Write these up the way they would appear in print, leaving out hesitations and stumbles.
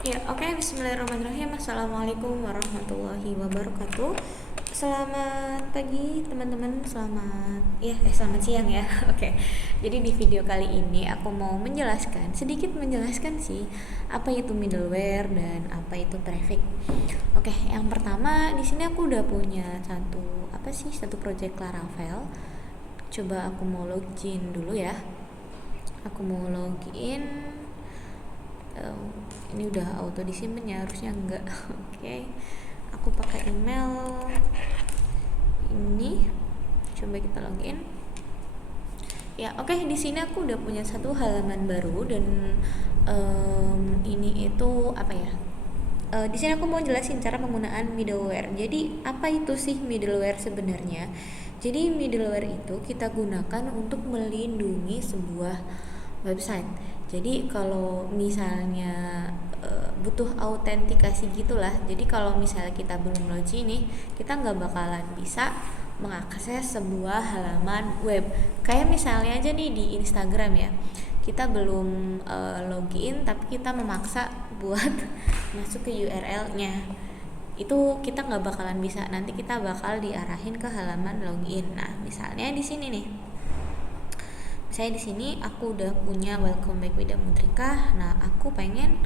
Ya, oke. Bismillahirrahmanirrahim. Assalamualaikum warahmatullahi wabarakatuh. Selamat pagi teman-teman. Selamat siang ya. Oke. Jadi di video kali ini aku mau sedikit menjelaskan sih apa itu middleware dan apa itu traffic. Oke, yang pertama di sini aku udah punya satu project Laravel. Coba aku mau login dulu ya. Aku mau login. Ini udah auto disimpan ya, harusnya enggak. Oke. Aku pakai email ini. Coba kita login. Ya, oke. Di sini aku udah punya satu halaman baru dan ini itu apa ya? Di sini aku mau jelasin cara penggunaan middleware. Jadi apa itu sih middleware sebenarnya? Jadi middleware itu kita gunakan untuk melindungi sebuah website. Jadi kalau misalnya butuh autentikasi gitulah. Jadi kalau misalnya kita belum login nih, kita nggak bakalan bisa mengakses sebuah halaman web. Kayak misalnya aja nih di Instagram ya, kita belum login tapi kita memaksa buat masuk ke URL-nya, itu kita nggak bakalan bisa. Nanti kita bakal diarahin ke halaman login. Nah, misalnya di sini nih, saya di sini aku udah punya welcome back with Mudrika. Nah, aku pengen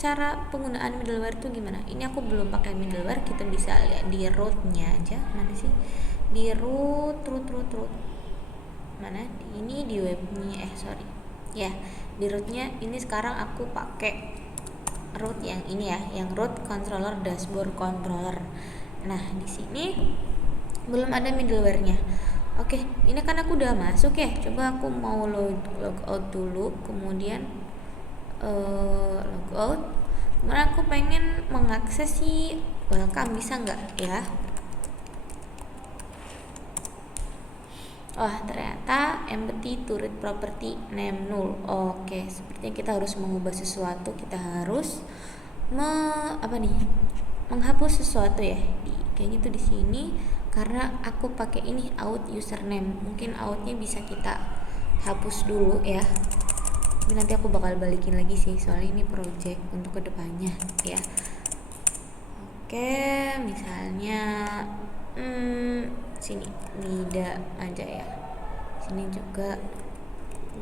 cara penggunaan middleware itu gimana. Ini aku belum pakai middleware, kita bisa lihat di root-nya aja. Mana sih? Di root. Mana? Ini di webnya, ya, di root-nya. Ini sekarang aku pakai root yang ini ya, yang root controller dashboard controller. Nah, di sini belum ada middleware-nya. Oke, ini kan aku udah masuk ya. Coba aku mau log out dulu, kemudian log out. Kemudian aku pengen mengakses si welcome, bisa nggak ya? Wah, ternyata empty to read property name null. Oke, sepertinya kita harus mengubah sesuatu. Kita harus menghapus sesuatu ya. Kayaknya tuh di sini, karena aku pakai ini out username. Mungkin outnya bisa kita hapus dulu ya. Ini nanti aku bakal balikin lagi sih, soalnya ini project untuk kedepannya ya. Oke, misalnya sini Mida aja ya. Sini juga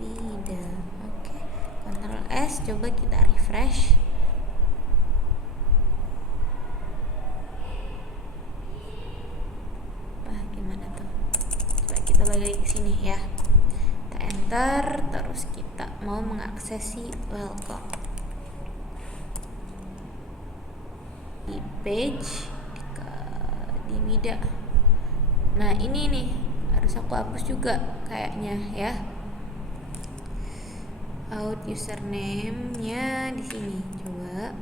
Mida. Oke, Ctrl S, coba kita refresh. Gimana tuh? Coba kita balik ke sini ya. Kita enter, terus kita mau mengakses si welcome di page di Mida. Nah, ini nih harus aku hapus juga kayaknya ya. Out username-nya di sini. Coba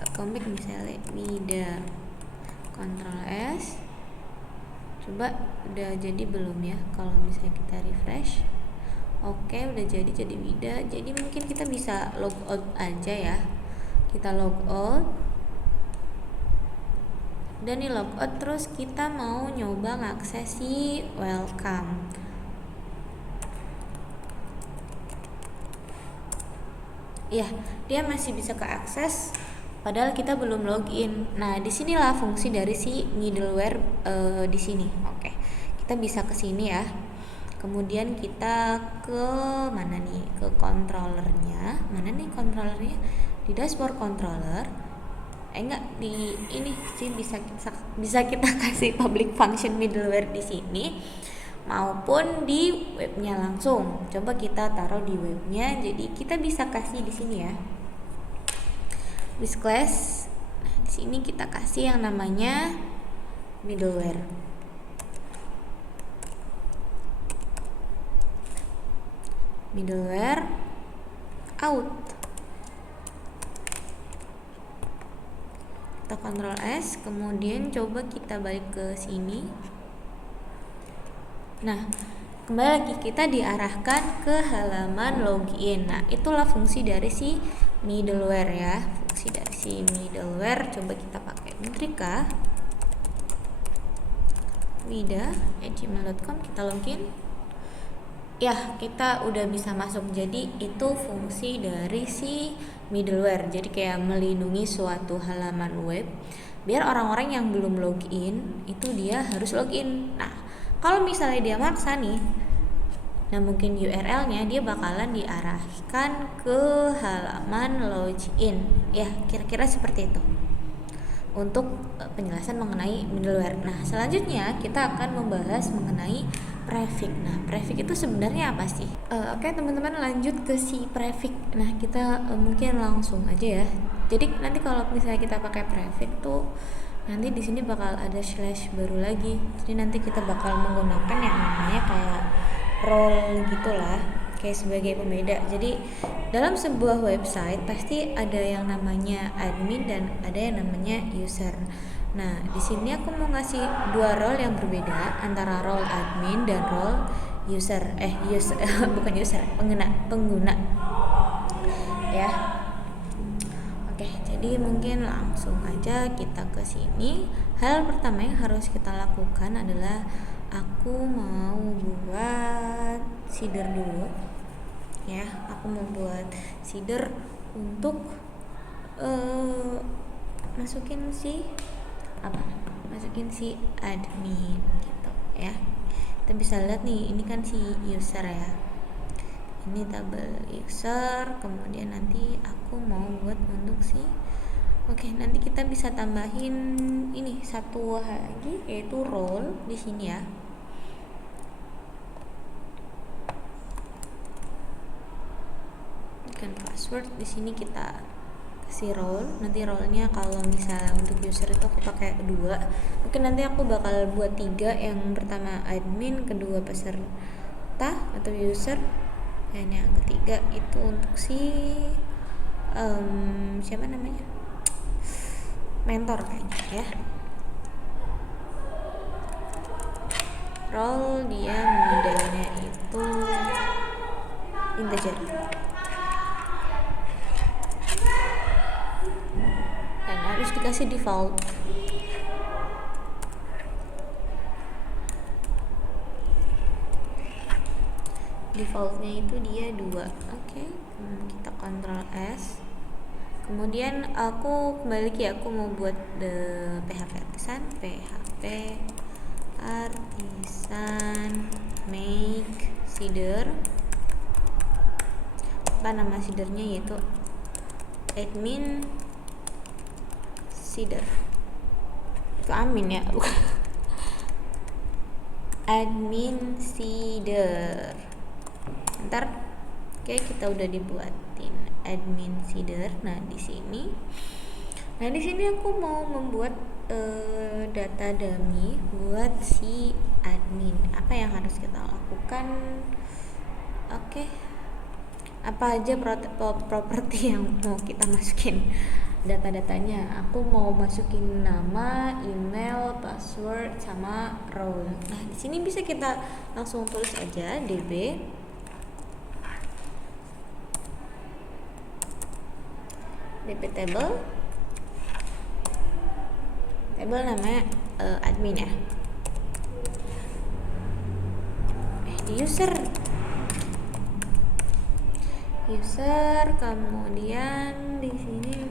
welcome back misalnya Mida. Ctrl S. Coba udah jadi belum ya? Kalau misalnya kita refresh. Oke, udah jadi Mida. Jadi mungkin kita bisa log out aja ya. Kita log out. Dan di log out, terus kita mau nyoba ngakses si welcome. Ya, dia masih bisa keakses padahal kita belum login. Nah, disinilah fungsi dari si middleware di sini. Oke, kita bisa ke sini ya. Kemudian kita ke mana nih? Ke controllernya. Mana nih controllernya? Di dashboard controller. Enggak, di ini sih bisa kita kasih public function middleware di sini maupun di webnya langsung. Coba kita taruh di webnya. Jadi kita bisa kasih di sini ya. This class. Nah, di sini kita kasih yang namanya middleware. Middleware out. Kita Ctrl S, kemudian coba kita balik ke sini. Nah, kembali lagi kita diarahkan ke halaman login. Nah, itulah fungsi dari si middleware ya. Fungsi dari si middleware, coba kita pakai Mudrika Wida@gmail.com, kita login. ya kita udah bisa masuk. Jadi itu fungsi dari si middleware, jadi kayak melindungi suatu halaman web biar orang-orang yang belum login itu dia harus login. Nah kalau misalnya dia maksa nih, nah mungkin URL-nya dia bakalan diarahkan ke halaman login, ya kira-kira seperti itu untuk penjelasan mengenai middleware. Nah, selanjutnya kita akan membahas mengenai prefix. Nah, prefix itu sebenarnya apa sih? Oke, teman-teman, lanjut ke si prefix. Nah, kita mungkin langsung aja ya. Jadi nanti kalau misalnya kita pakai prefix tuh nanti di sini bakal ada slash baru lagi. Jadi nanti kita bakal menggunakan yang namanya kayak role gitulah, kayak sebagai pembeda. Jadi dalam sebuah website pasti ada yang namanya admin dan ada yang namanya user. Nah, di sini aku mau ngasih dua role yang berbeda antara role admin dan role user. Bukan user, pengguna. Ya. Oke, jadi mungkin langsung aja kita ke sini. Hal pertama yang harus kita lakukan adalah aku mau buat seeder dulu. Ya, aku mau buat seeder untuk masukin si admin gitu ya. Kita bisa lihat nih, ini kan si user ya, ini tabel user, kemudian nanti aku mau buat untuk si nanti kita bisa tambahin ini satu lagi yaitu role di sini ya. Kan password di sini kita kasih role. Nanti role-nya kalau misalnya untuk user itu aku pakai 2, mungkin nanti aku bakal buat 3. Yang pertama admin, kedua peserta atau user, dan yang ketiga itu untuk si siapa namanya, mentor kayaknya ya. Role dia modelnya itu integer dan harus dikasih default. Defaultnya itu dia 2. Oke, kita Ctrl S. Kemudian aku kembali lagi, aku mau buat PHP artisan, PHP artisan make seeder. Apa nama seedernya, yaitu admin seeder. Itu admin ya, bukan admin seeder. Ntar oke, kita udah dibuatin admin seeder. Nah, di sini aku mau membuat data dummy buat si admin. Apa yang harus kita lakukan? Oke. Apa aja properti yang mau kita masukin data-datanya? Aku mau masukin nama, email, password, sama role. Nah, di sini bisa kita langsung tulis aja db table namanya admin ya. User, kemudian di sini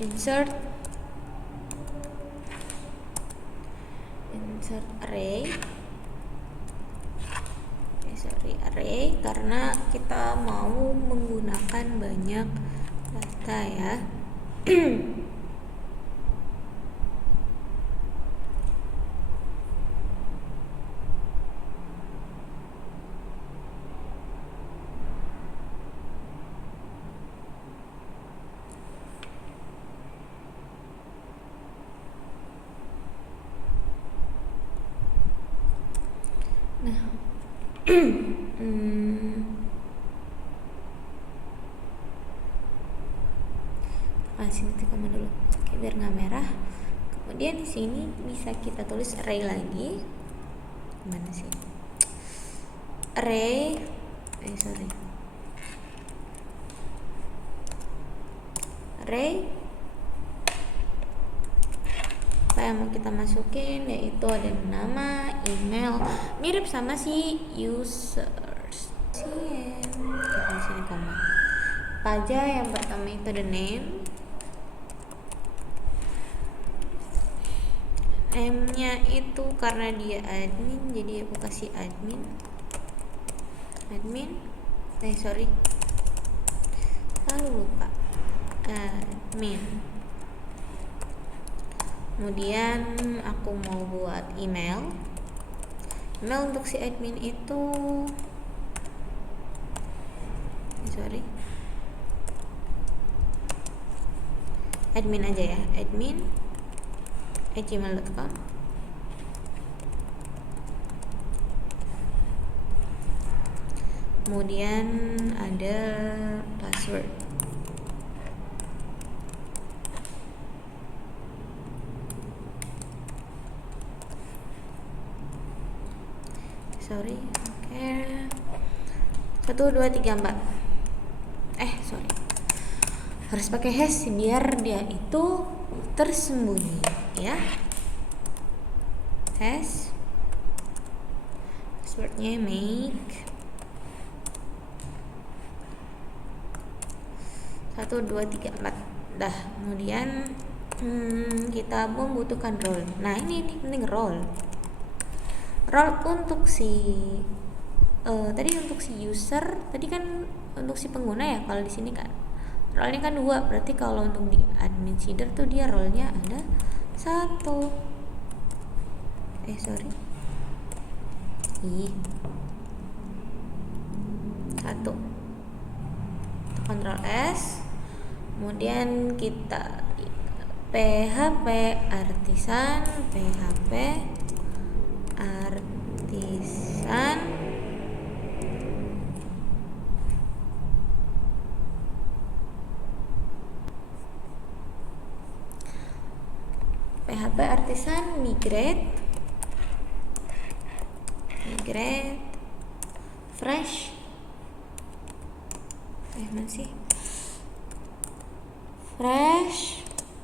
insert array. Array karena kita mau menggunakan banyak data ya. Nah, sini tekan dulu, oke, biar nggak merah. Kemudian di sini bisa kita tulis array lagi. Mana sih array? Array apa yang mau kita masukin, yaitu ada nama, email, mirip sama si users. Kita di sini koma. Apa aja? Yang pertama itu the name. Name-nya itu karena dia admin, jadi aku kasih admin. Selalu lupa. Admin. Kemudian aku mau buat email untuk si admin itu admin aja ya, admin@gmail.com. Kemudian ada password. Oke. 1 2 3 4. Harus pakai hash biar dia itu tersembunyi ya. Hash passwordnya make 1 2 3 4. Dah, kemudian kita membutuhkan role. Nah, ini penting role untuk si tadi untuk si user, tadi kan untuk si pengguna ya. Kalau di sini kan role-nya kan 2, berarti kalau untuk di admin seeder tuh dia role-nya ada 1. Satu. Ctrl S. Kemudian kita PHP artisan migrate fresh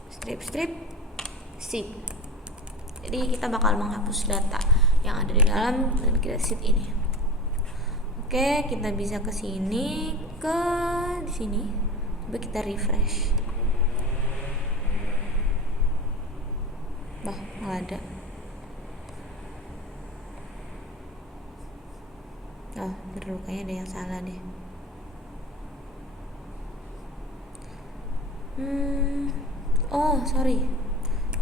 strip sheet. Jadi kita bakal menghapus data yang ada di dalam dan kita sheet ini. Oke, kita bisa ke sini, di sini. Coba kita refresh. Nggak ada. Kayaknya ada yang salah deh. Sorry,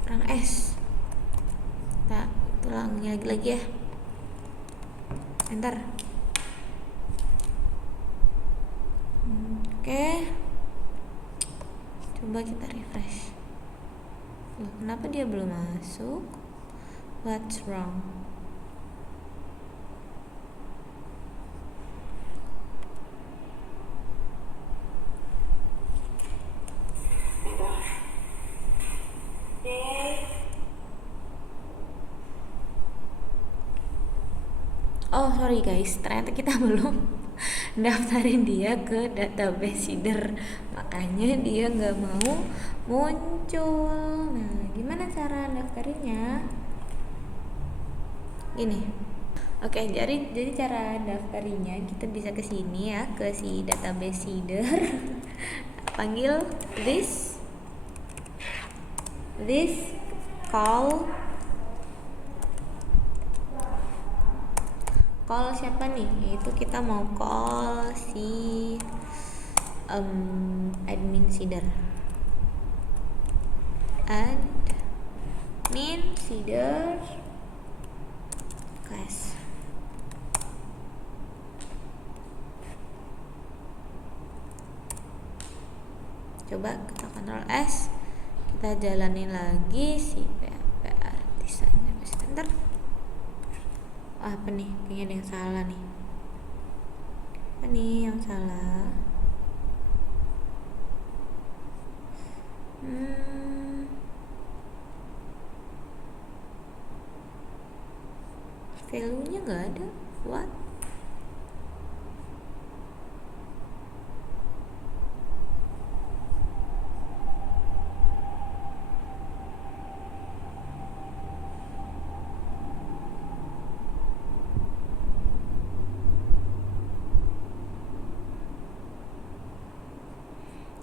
kurang S. Kita ulangi lagi ya. Enter. Oke. Coba kita refresh. Kenapa dia belum masuk? What's wrong? Sorry guys, ternyata kita belum daftarin dia ke database seeder, makanya dia nggak mau muncul. Nah, gimana cara daftarinnya? Ini. Oke, jadi cara daftarinnya kita bisa ke sini ya, ke si database seeder. Panggil this call siapa nih? Itu kita mau call si admin seeder. Admin seeder class. Coba kita Ctrl S, kita jalanin lagi si PHP artisan. Sebentar. Apa nih? Kayaknya ada yang salah nih. Apa nih yang salah? Value-nya nggak ada. What?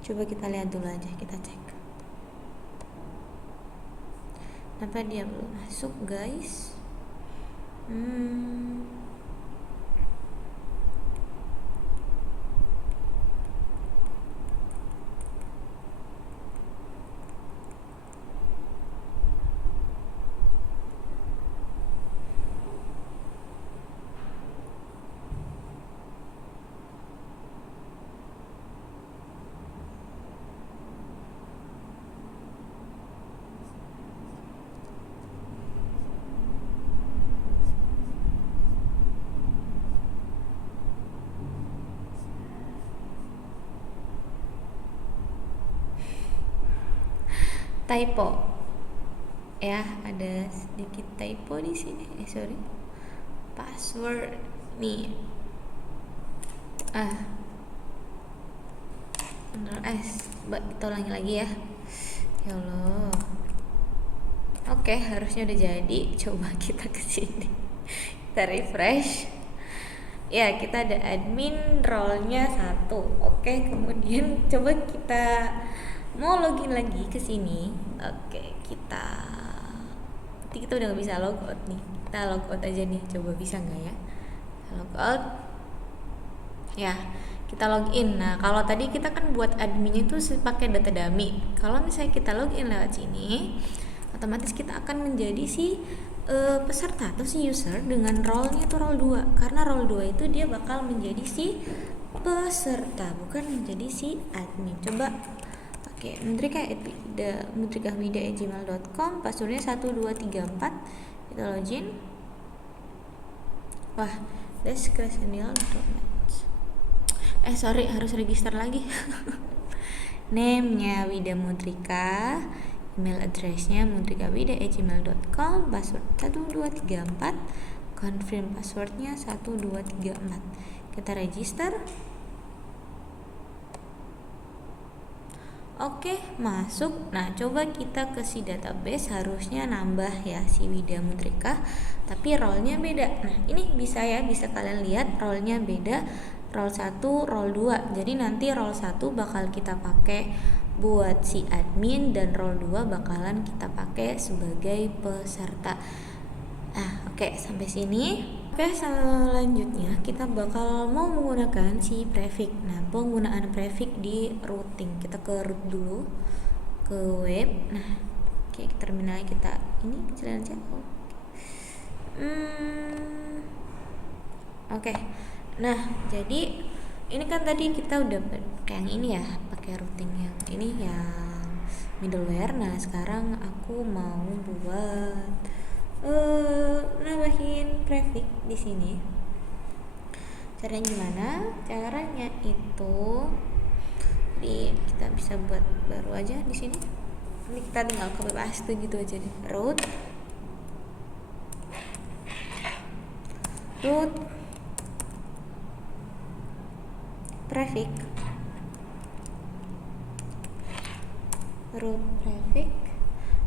Coba kita lihat dulu aja, kita cek kenapa dia belum masuk guys. Typo ya, ada sedikit typo di sini. Sorry, password nih. Ctrl S, kita ulangi lagi ya. Ya Allah. Oke, harusnya udah jadi. Coba kita ke sini. Kita refresh. Ya, kita ada admin, role-nya 1. Oke, kemudian coba kita mau login lagi ke sini. Oke, nanti kita udah gak bisa logout nih. Kita logout aja nih, coba bisa nggak ya? Logout. Ya, kita login. Nah, kalau tadi kita kan buat adminnya itu pakai data dummy. Kalau misalnya kita login lewat sini, otomatis kita akan menjadi si peserta atau si user dengan role-nya itu role 2. Karena role 2 itu dia bakal menjadi si peserta, bukan menjadi si admin. Coba pakai mudrika@gmail.com, passwordnya 1234. Kita login. Wah, sorry, harus register lagi. Name-nya Wida Mudrika, email address-nya mudrikawida@gmail.com, password 1234, confirm password-nya 1234. Kita register. Oke, masuk. Nah, coba kita ke si database, harusnya nambah ya si Wida Mudrika, tapi role-nya beda. Nah, ini bisa kalian lihat role-nya beda, role 1, role 2. Jadi nanti role 1 bakal kita pakai buat si admin dan role 2 bakalan kita pakai sebagai peserta. Nah, oke, sampai sini. Oke, selanjutnya kita bakal mau menggunakan si prefix. Nah, penggunaan prefix di routing. Kita ke root dulu, ke web. Nah, oke, terminalnya kita ini kecilan aja. Oke. Nah, jadi ini kan tadi kita udah pakai yang ini ya, pakai routing yang ini yang middleware. Nah, sekarang aku mau buat nambahin prefix di sini. Caranya gimana? Caranya itu kita bisa buat baru aja di sini. Ini kita tinggal copy paste gitu aja deh. Root prefix, root prefix.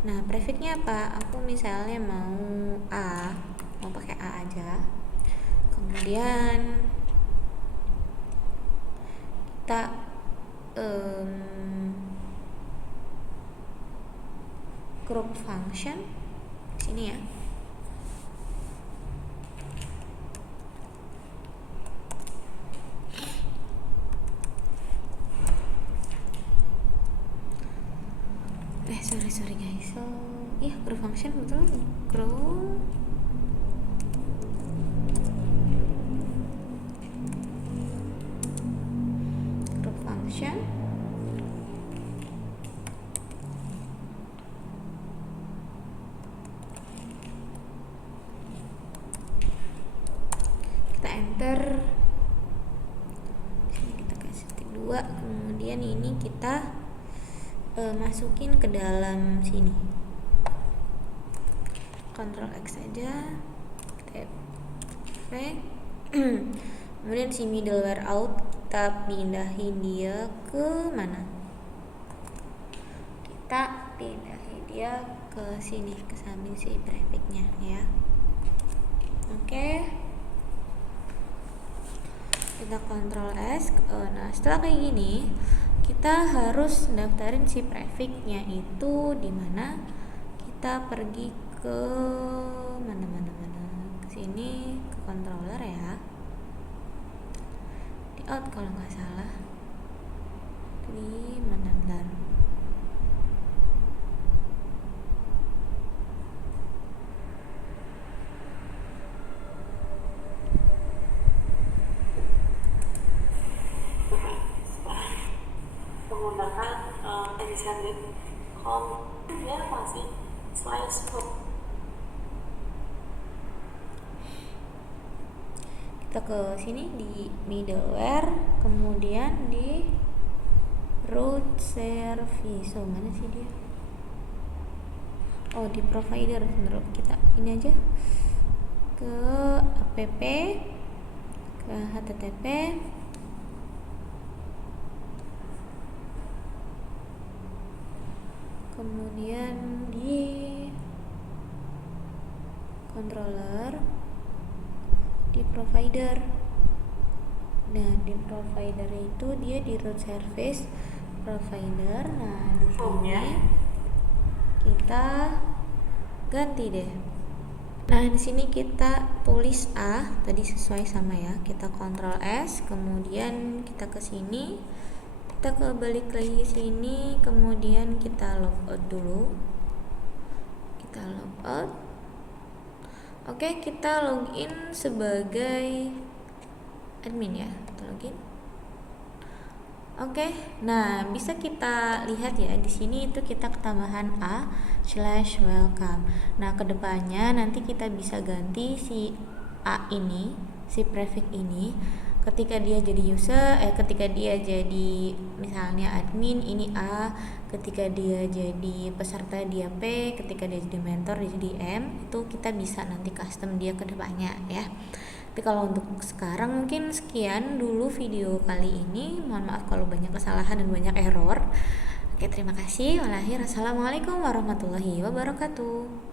Nah, prefixnya apa? Aku misalnya mau pakai A aja. Kemudian kita group function sini ya. Sorry guys. Group function betul. Group function. Kita enter. Sini kita kasih titik 2. Kemudian ini kita masukin ke dalam sini. Ctrl X aja. Kemudian si middleware out kita pindahin dia ke mana? Kita pindahin dia ke sini, ke samping si prefixnya ya. Oke. Kita Ctrl S. Nah, setelah kayak gini kita harus daftarin si prefixnya itu di mana. Kita pergi ke mana ke sini, ke controller ya, di out kalau nggak salah, di mana bentar. Menggunakan enchanted com ya masih slide scope. Kita ke sini di middleware, kemudian di root service. Oh, mana sih dia? Oh, di provider. Menurut kita ini aja, ke app, ke http, kemudian di controller, di provider. Nah, di provider itu dia di root service provider. Nah, di sini kita ganti deh. Nah, di sini kita tulis A, tadi sesuai sama ya. Kita Ctrl S, kemudian kita ke sini. Kita balik lagi ke sini, kemudian kita logout dulu. Kita logout. Oke, kita login sebagai admin ya. Kita login. Oke, nah bisa kita lihat ya di sini itu kita ketambahan A/welcome. Nah, kedepannya nanti kita bisa ganti si A ini, si prefix ini, ketika dia jadi user, ketika dia jadi misalnya admin ini A, ketika dia jadi peserta dia P, ketika dia jadi mentor dia jadi M. Itu kita bisa nanti custom dia kedepannya ya. Tapi kalau untuk sekarang mungkin sekian dulu video kali ini. Mohon maaf kalau banyak kesalahan dan banyak error. Oke, terima kasih. Assalamualaikum warahmatullahi wabarakatuh.